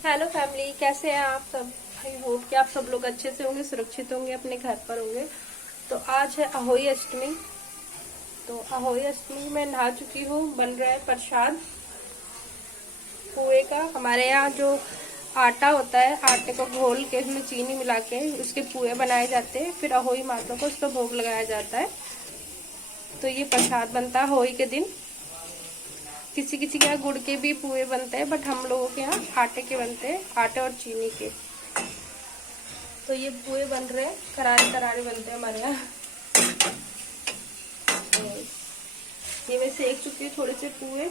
Hello family, कैसे हैं आप सब। आई होप कि आप सब लोग अच्छे से होंगे, सुरक्षित होंगे, अपने घर पर होंगे। तो आज है अहोई अष्टमी। तो अहोई अष्टमी में नहा चुकी हूँ। बन रहा है प्रसाद पुए का। हमारे यहाँ जो आटा होता है, आटे को घोल के उसमें चीनी मिला के उसके पुए बनाए जाते हैं। फिर अहोई माता को उस पर भोग लगाया जाता है। तो ये प्रसाद बनता है अहोई के दिन। किसी किसी के यहाँ गुड़ के भी पुए बनते हैं, बट हम लोगों के यहाँ आटे के बनते हैं, आटे और चीनी के। तो ये पुए बन रहे हैं, करारे करारे बनते हैं हमारे यहाँ। ये मैं सेक चुकी हूँ थोड़े से पुए।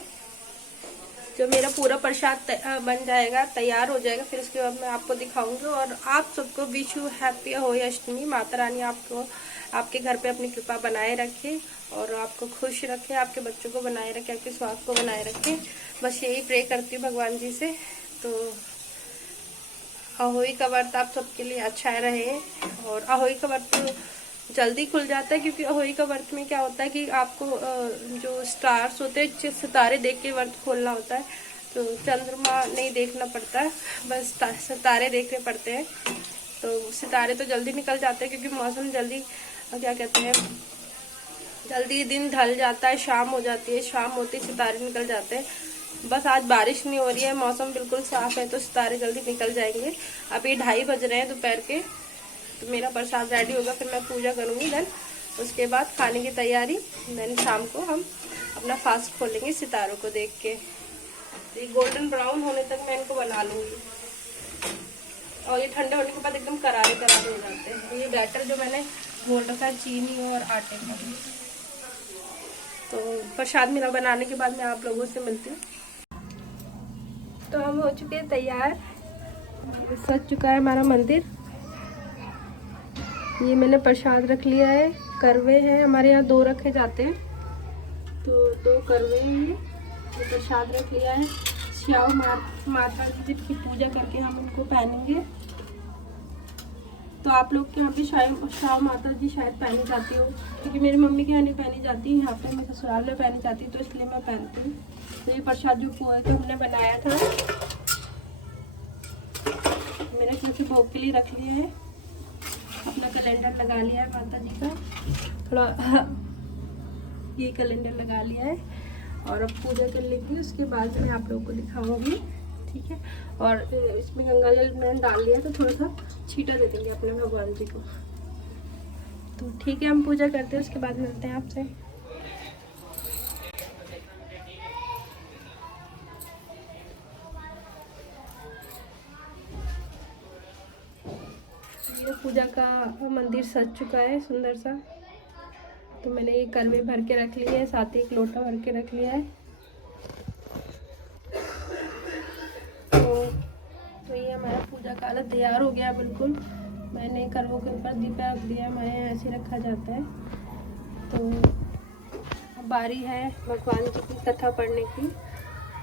जब मेरा पूरा प्रसाद बन जाएगा, तैयार हो जाएगा, फिर उसके बाद मैं आपको दिखाऊंगी। और आप सबको wish you happy Ahoi Ashtami. Mata Rani आपको आपके घर पे अपनी कृपा बनाए रखे और आपको खुश रखे, आपके बच्चों को बनाए रखे, आपके स्वास्थ्य को बनाए रखे। बस यही प्रे करती हूँ भगवान जी से। तो अहोई का व्रत आप सबके लिए अच्छा रहे। और अहोई का व्रत जल्दी खुल जाता है, क्योंकि अहोई का व्रत में क्या होता है कि आपको जो स्टार्स होते हैं, सितारे देख के व्रत खोलना होता है। तो चंद्रमा नहीं देखना पड़ता है, बस सितारे देखने पड़ते हैं। तो सितारे तो जल्दी निकल जाते हैं, क्योंकि मौसम जल्दी क्या कहते हैं, जल्दी दिन ढल जाता है, शाम हो जाती है, शाम होते ही सितारे निकल जाते हैं। बस आज बारिश नहीं हो रही है, मौसम बिल्कुल साफ है, तो सितारे जल्दी निकल जाएंगे। अभी 2:30 बज रहे हैं दोपहर के। तो मेरा प्रसाद रेडी होगा, फिर मैं पूजा करूंगी। देन उसके बाद खाने की तैयारी। देन शाम को हम अपना फास्ट खोलेंगे सितारों को देख के। तो ये गोल्डन ब्राउन होने तक मैं इनको बना लूंगी। और ये ठंडे होने के बाद एकदम करारे करारे हो जाते हैं। ये बैटर जो मैंने घोल रखा है चीनी और आटे का। तो प्रसाद मेरा बनाने के बाद मैं आप लोगों से मिलती हूँ। तो हम हो चुके हैं तैयार। सज चुका है हमारा मंदिर। ये मैंने प्रसाद रख लिया है। करवे हैं हमारे यहाँ 2 रखे जाते हैं, तो 2 करवे हैं। ये प्रसाद रख लिया है। श्याम माता जी की पूजा करके हम उनको पहनेंगे। तो आप लोग के यहाँ पे श्याम माता जी शायद पहनी जाती हो, क्योंकि मेरी मम्मी के यहाँ नहीं पहनी जाती, यहाँ पे मेरे ससुराल में पहनी जाती, तो इसलिए मैं पहनती हूँ। तो ये प्रसाद जो पुआ के हमने बनाया था, मैंने क्योंकि भोग के लिए रख लिया है। अपना कैलेंडर लगा लिया है माता जी का, थोड़ा ये कैलेंडर लगा लिया है। और अब पूजा कर लेंगे, उसके बाद मैं आप लोगों को दिखाऊंगी, ठीक है। और इसमें गंगा जल मैंने डाल लिया, तो थोड़ा सा छींटा दे देंगे अपने भगवान जी को। तो ठीक है, हम पूजा करते हैं, उसके बाद मिलते हैं आपसे। ये पूजा का मंदिर सज चुका है सुंदर सा। तो मैंने ये करवे भर के रख लिए है, साथ ही 1 लोटा भर के रख लिया है। तो ये हमारा पूजा काल तैयार हो गया बिल्कुल। मैंने करवों के ऊपर दीपा रख दिया, हमारे यहाँ ऐसे रखा जाता है। तो अब बारी है भगवान जी की कथा पढ़ने की।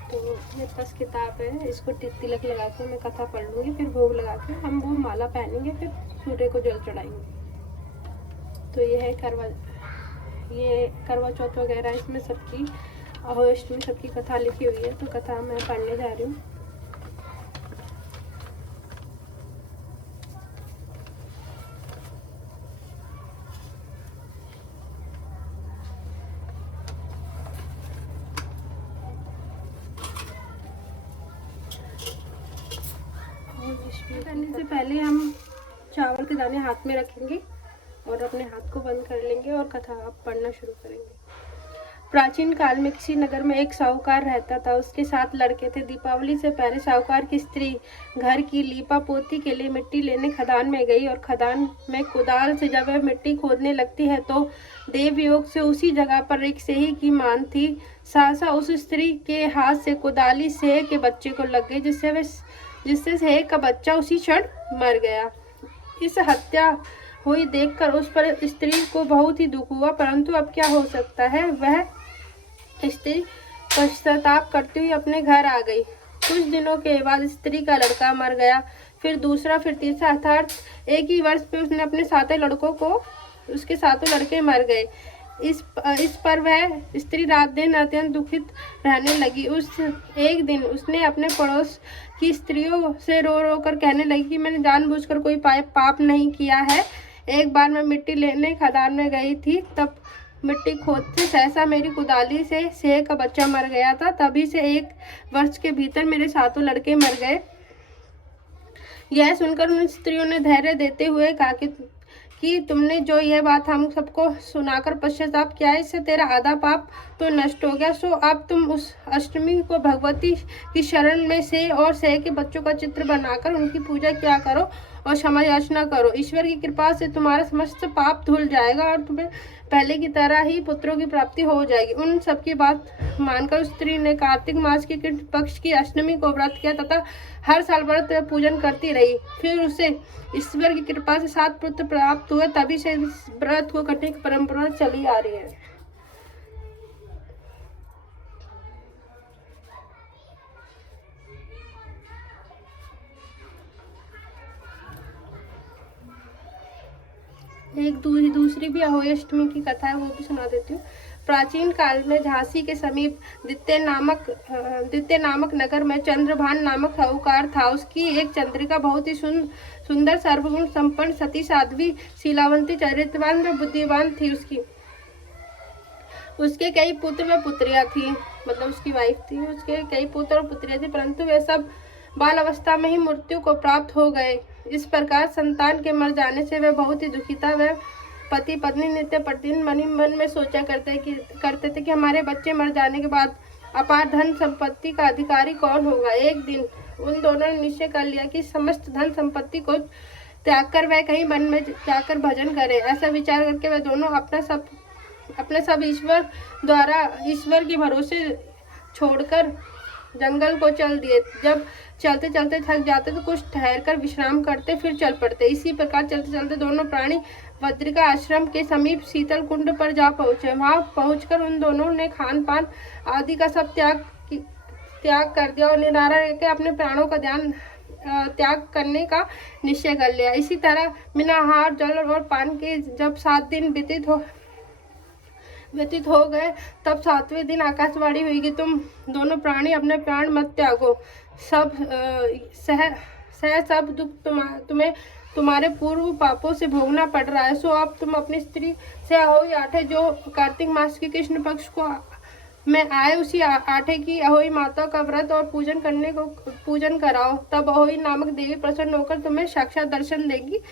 तो मेरे पास किताब है, इसको तिलक लगा के मैं कथा पढ़ लूँगी, फिर भोग लगा के हम वो माला पहनेंगे, फिर सूर्य को जल चढ़ाएंगे। तो ये है करवा चौथ वगैरह, इसमें सबकी अहोई अष्टमी सबकी कथा लिखी हुई है। तो कथा मैं पढ़ने जा रही हूँ। करने से पहले हम चावल के दाने हाथ में रखेंगे और अपने हाथ को बंद कर लेंगे और कथा पढ़ना शुरू करेंगे। प्राचीन काल में किसी नगर में एक साहूकार रहता था। उसके 7 लड़के थे। दीपावली से पहले साहूकार की स्त्री घर की लीपा पोती के लिए मिट्टी लेने खदान में गई, और खदान में कुदाल से जब वह मिट्टी खोदने लगती है तो देवयोग से उसी जगह पर एक सेही की मान थी। सहसा उस स्त्री के हाथ से कुदाली सेह के बच्चे को लग गई, जिससे सेह का बच्चा उसी क्षण मर गया। इस हत्या हुई देखकर उस पर स्त्री को बहुत ही दुख हुआ, परंतु अब क्या हो सकता है। वह स्त्री पश्चाताप करती हुई अपने घर आ गई। कुछ दिनों के बाद स्त्री का लड़का मर गया, फिर दूसरा, फिर तीसरा, अर्थात एक ही वर्ष में उसने अपने 7 उसके 7 लड़के मर गए। इस पर वह स्त्री रात दिन अत्यंत दुखित रहने लगी। उस एक दिन उसने अपने पड़ोस की स्त्रियों से रो रो कर कहने लगी कि मैंने जानबूझकर कोई पाप नहीं किया है। एक बार मैं मिट्टी लेने खदान में गई थी, तब मिट्टी खोदते सहसा मेरी कुदाली से शेर का बच्चा मर गया था। तभी से 1 वर्ष के भीतर मेरे 7 लड़के मर गए। यह सुनकर उन स्त्रियों ने धैर्य देते हुए कहा कि तुमने जो यह बात हम सबको सुनाकर पश्चाताप किया है, इससे तेरा आधा पाप तो नष्ट हो गया। सो अब तुम उस अष्टमी को भगवती की शरण में से और से के बच्चों का चित्र बनाकर उनकी पूजा किया करो और क्षमा याचना करो। ईश्वर की कृपा से तुम्हारा समस्त पाप धुल जाएगा और तुम्हें पहले की तरह ही पुत्रों की प्राप्ति हो जाएगी। उन सबकी बात मानकर उस स्त्री ने कार्तिक मास के कृष्ण पक्ष की अष्टमी को व्रत किया तथा हर साल व्रत पूजन करती रही। फिर उसे ईश्वर की कृपा से 7 पुत्र प्राप्त हुए। तभी से इस व्रत को करने की परंपरा चली आ रही है। एक दूसरी भी अहोई अष्टमी की कथा है, वो भी सुना देती हूँ। प्राचीन काल में झांसी के समीप दित्य नामक नगर में चंद्रभान नामक साहूकार था। उसकी एक चंद्रिका बहुत ही सुंदर सर्वगुण संपन्न सती साध्वी शीलावंती चरित्रवान व बुद्धिवान थी। उसके कई पुत्र व पुत्रियां थी, मतलब उसकी वाइफ थी। उसके कई पुत्र और पुत्रियां थी, परंतु वे सब बाल अवस्था में ही मृत्यु को प्राप्त हो गए। इस प्रकार संतान के मर जाने से वह बहुत ही दुखी था। वह पति पत्नी नित्य प्रतिदिन मन में सोचा करते थे कि हमारे बच्चे मर जाने के बाद अपार धन संपत्ति का अधिकारी कौन होगा। एक दिन उन दोनों ने निश्चय कर लिया कि समस्त धन संपत्ति को त्याग कर वह कहीं वन में जाकर भजन करे। ऐसा विचार करके वह दोनों अपना सब ईश्वर के भरोसे छोड़कर जंगल को चल दिए। जब चलते चलते थक जाते तो कुछ ठहर कर विश्राम करते, फिर चल पड़ते। इसी प्रकार चलते चलते दोनों प्राणी बद्रिका आश्रम के समीप शीतल कुंड पर जा पहुंचे। वहां पहुंचकर उन दोनों ने खान पान आदि का सब त्याग कर दिया और निराहार रहकर अपने प्राणों का त्याग करने का निश्चय कर लिया। इसी तरह बिना आहार जल और पान के जब 7 दिन व्यतीत हो गए, तब 7वें दिन आकाशवाणी हुई कि तुम दोनों प्राणी अपने प्राण मत त्यागो। सब दुख तुम्हें तुम्हारे पूर्व पापों से भोगना पड़ रहा है। सो अब तुम अपनी स्त्री से अहोई आठे जो कार्तिक मास के कृष्ण पक्ष को में आए, उसी आठे की अहोई माता का व्रत और पूजन कराओ। तब अहोई नामक देवी प्रसन्न होकर तुम्हें साक्षात दर्शन देगी।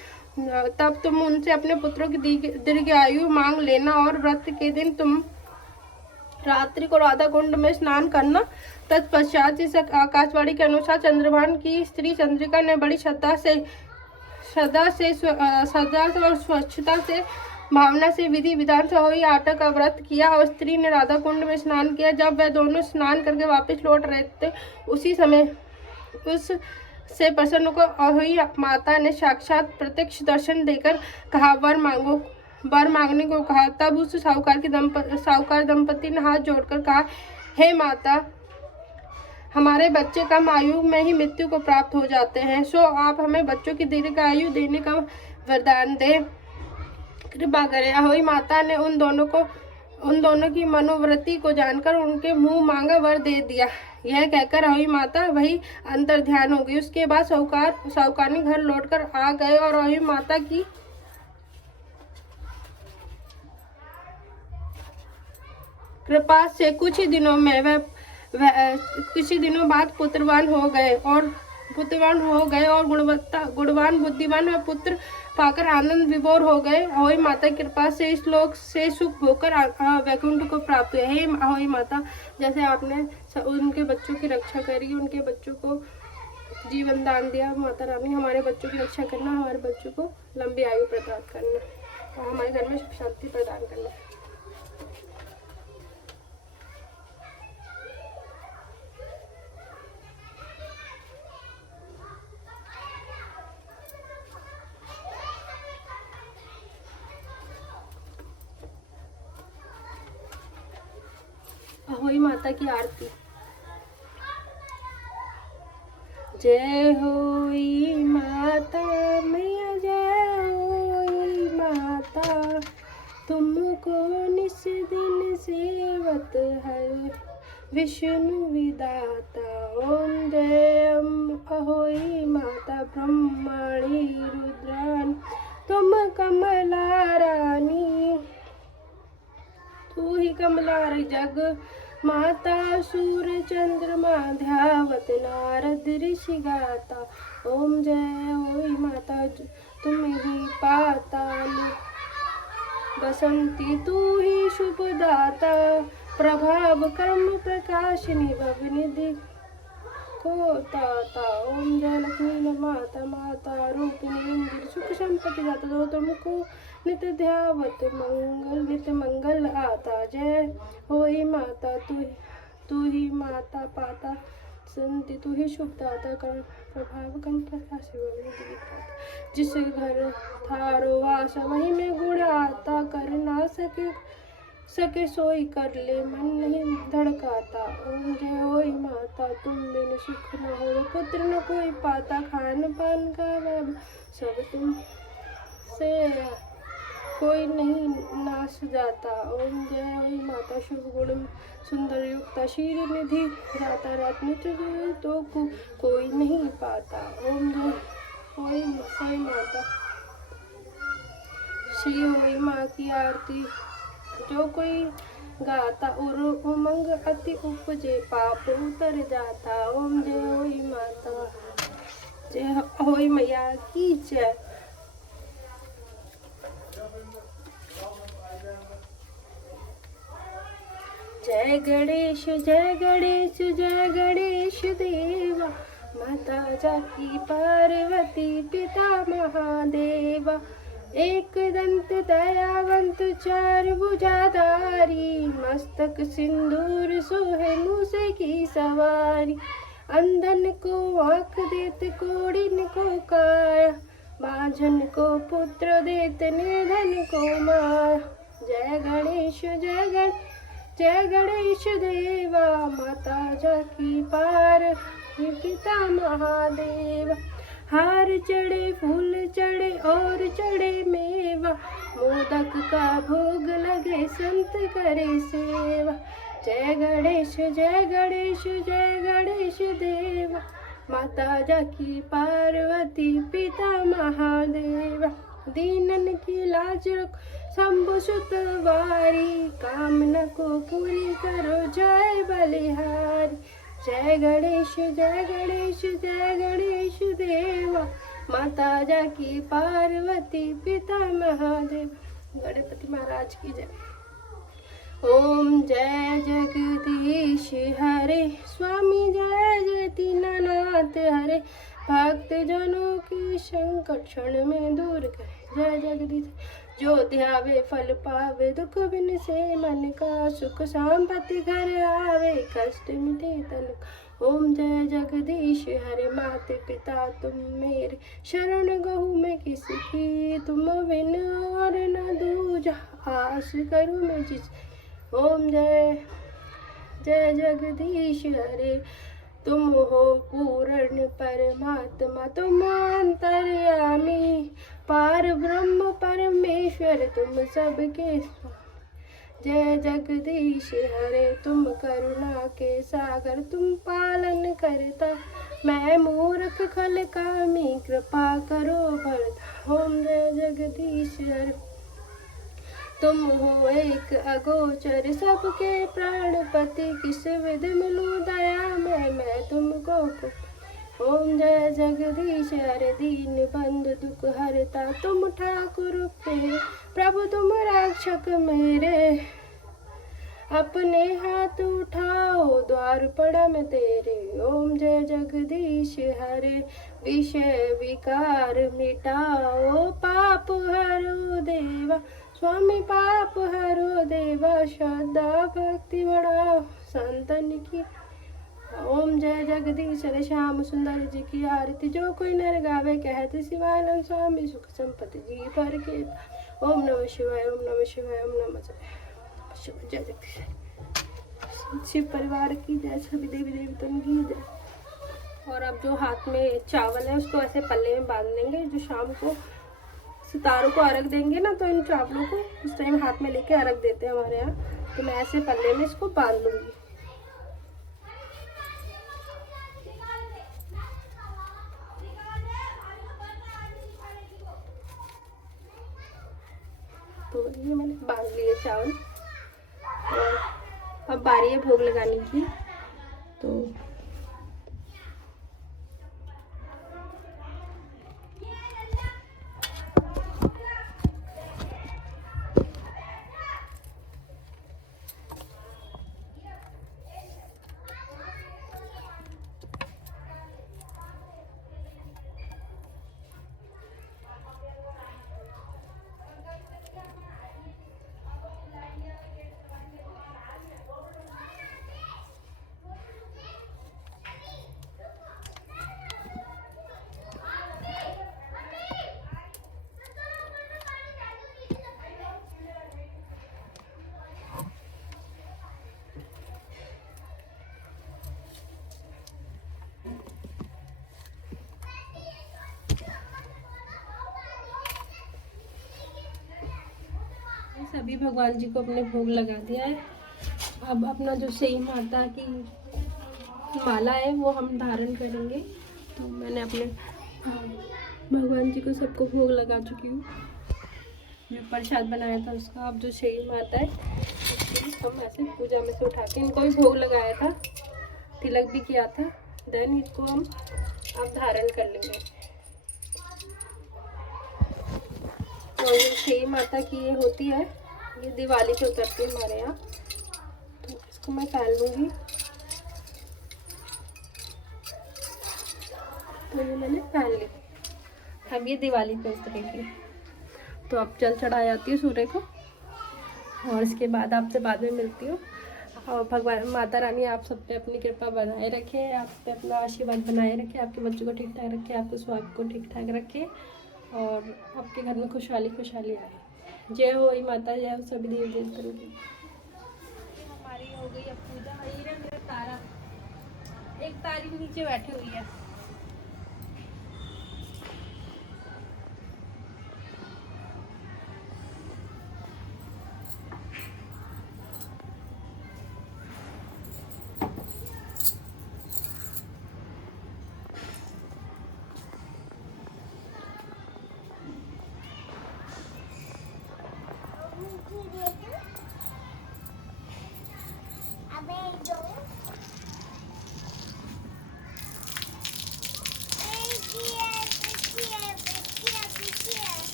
तब तुम उनसे अपने पुत्रों की दीर्घ आयु मांग लेना और व्रत के दिन तुम रात्रि को राधा कुंड में स्नान करना। तत्पश्चात इस आकाशवाणी के अनुसार चंद्रभान की स्त्री चंद्रिका ने बड़ी श्रद्धा से और स्वच्छता से भावना से विधि विधान से अहोई आटा का व्रत किया और स्त्री ने राधा कुंड में स्नान किया। जब वह दोनों स्नान करके वापस लौट रहे थे, उसी समय उस से प्रसन्न को अहोई माता ने साक्षात प्रत्यक्ष दर्शन देकर कहा, वर मांगने को कहा। तब उस साहूकार दंपति ने हाथ जोड़कर कहा, हे माता, हमारे बच्चे कम आयु में ही मृत्यु को प्राप्त हो जाते हैं। सो आप हमें बच्चों की दीर्घ आयु देने का वरदान दे, कृपा करें। अहोई माता ने उन दोनों की मनोवृत्ति को जानकर उनके मुंह मांगा वर दे दिया। यह कहकर अहोई माता वही अंतर ध्यान हो गई। उसके बाद साहूकारनी घर लौटकर आ गए और अहोई माता की कृपा से कुछ ही दिनों बाद पुत्रवान हो गए और गुणवान बुद्धिमान व पुत्र पाकर आनंद विभोर हो गए। अहोई माता की कृपा से इस लोक से सुख होकर वैकुंठ को प्राप्त हुए। हे अहोई माता, जैसे आपने उनके बच्चों की रक्षा करी, उनके बच्चों को जीवन दान दिया, माता रानी हमारे बच्चों की रक्षा करना, हमारे बच्चों को लंबी आयु प्रदान करना और हमारे घर में सुख शांति प्रदान करना। अहोई माता की आरती। जय होई माता मैया, जय होई माता, तुमको निस दिन सेवत है। विष्णु विदाता। ओम जय अहोई माता ब्रह्मणी रुद्राणी, तुम कमला रानी। तू ही कमला जग माता, सूर्य चंद्रमा ध्यावत नारद ऋषि गाता। ओम जय होई माता तुम ही पाताल बसंती, तू ही शुभ दाता। प्रभाव कर्म प्रकाशिनी भवनिधि को ताता। ओम जय लक्ष्मी माता, माता रूपिणी इंद्र सुख संपत्ति दाता, दो तुमको नित्य ध्यावत मंगल नित्य मंगल आता। जय होई माता तू ही माता पाता संति, तू ही शुभ दाता कर्म प्रभाव कम प्रकाश जिस घर थारो वास वही में गुण आता। कर ना सके सोई कर ले मन नहीं धड़काता। ओम जय होई माता तुम बिन सुख न हो, पुत्र न कोई पाता। खान पान का वैभव सब तुम से कोई नहीं नाश जाता। ओम जय होई माता शुभ गुण सुंदर युक्ता, शील निधि जाता। रत्न तो कोई नहीं पाता। ओम जय होई माता श्री होई माँ की आरती, जो कोई गाता। और उमंग अति उपजे, पाप उतर जाता। ओम जय होई माता, जय होई मैया की जय। जय गणेश जय गणेश जय गणेश देवा, माता जाकी पार्वती पिता महादेवा। एक दंत दयावंत चार भुजाधारी, मस्तक सिंदूर सोहे मूसे की सवारी। अंधन को आँख देत कोड़िन को काया, बाझन को पुत्र देत निर्धन को माया। जय गणेश जय गणेश देवा, माता जाकी पार पिता महादेवा। हार चढ़े फूल चढ़े और चढ़े मेवा, मोदक का भोग लगे संत करे सेवा। जय गणेश जय गणेश देवा, माता जाकी पार्वती पिता महादेवा। दीनन की लाज रखो शंभु सुत वारी, कामना को पूरी करो जय बलिहारी। जय गणेश जय गणेश देवा, माता जाकी पार्वती पिता महादेव। गणपति महाराज की जय। ओम जय जगदीश हरे, स्वामी जय दीनानाथ हरे। भक्त जनों की संकट क्षण में दूर करे, जय जगदीश। जो ध्यावे फल पावे, दुख बिन से मन का सुख। संपत्ति घर आवे, कष्ट मिटे तन का। ओम जय जगदीश हरे, माते पिता तुम मेरे। शरण गहूँ मैं किसकी, तुम बिन और न दूजा। आस करूँ मैं जिस। ओम जय जगदीश हरे, तुम हो पूर्ण परमात्मा, तुम अंतर्यामी। पार ब्रह्म परमेश्वर तुम सबके। जय जगदीश हरे, तुम करुणा के सागर, तुम पालन करता। मैं मूर्ख खल कामी, कृपा करो भरता। ओम जय जगदीश हरे, तुम हो एक अगोचर, सबके प्राणपति। किस विध मिलूं दया मैं तुमको। ओम जय जगदीश हरे, दीन बंधु दुख हरता। तुम ठाकुर मेरे, प्रभु तुम रक्षक मेरे। अपने हाथ उठाओ, द्वार पड़ा मैं तेरे। ओम जय जगदीश हरे, विषय विकार मिटाओ। पाप हरो देवा, स्वामी पाप हरो देवा। श्रद्धा भक्ति बढ़ाओ संतन की। ओम जय जगदीश हरे, श्याम सुंदर जी की आरती। जो कोई नर गावे, कहते शिवानंद स्वामी सुख संपत्ति जी भर के। ओम नमः शिवाय ओम नमः शिवाय ओम नमः शिवाय। जय जगदीश। शिव परिवार की जय, सभी देवी देवताओं की जय। और अब जो हाथ में चावल है उसको ऐसे पल्ले में बांध लेंगे। जो शाम को सितारों को अर्घ देंगे ना, तो इन चावलों को उस टाइम हाथ में लेके अर्घ देते हैं हमारे यहाँ। तो मैं ऐसे पल्ले में इसको बांध लूँगी। तो ये मैंने बांध लिए चावल और अब बारी है भोग लगाने की। तो सभी भगवान जी को अपने भोग लगा दिया है। अब अपना जो सही माता की माला है वो हम धारण करेंगे। तो मैंने अपने भगवान जी को सबको भोग लगा चुकी हूँ। जो प्रसाद बनाया था उसका, अब जो सही माता है उसकी हम ऐसे पूजा में से उठा के इनको भी भोग लगाया था, तिलक भी किया था। देन इसको हम अब धारण कर लेंगे। तो ये सही माता की ये होती है, ये दिवाली पे उतरती है हमारे यहाँ। तो इसको मैं पहन लूँगी। तो ये मैंने पहन ली। अब ये दिवाली पे उतरेगी। तो अब जल चढ़ा जाती है सूर्य को और इसके बाद आपसे बाद में मिलती हूँ। और भगवान माता रानी आप सब पे अपनी कृपा बनाए रखे, आप पे अपना आशीर्वाद बनाए रखे, आपके बच्चों को ठीक ठाक रखे, आपके स्वास्थ्य को ठीक ठाक रखे और आपके घर में खुशहाली खुशहाली आए। जय हो माता, जय हो सभी देवी देवताओं की। हमारी हो गई अब पूजा। ये रहा मेरा तारा, एक तारी नीचे बैठी हुई है।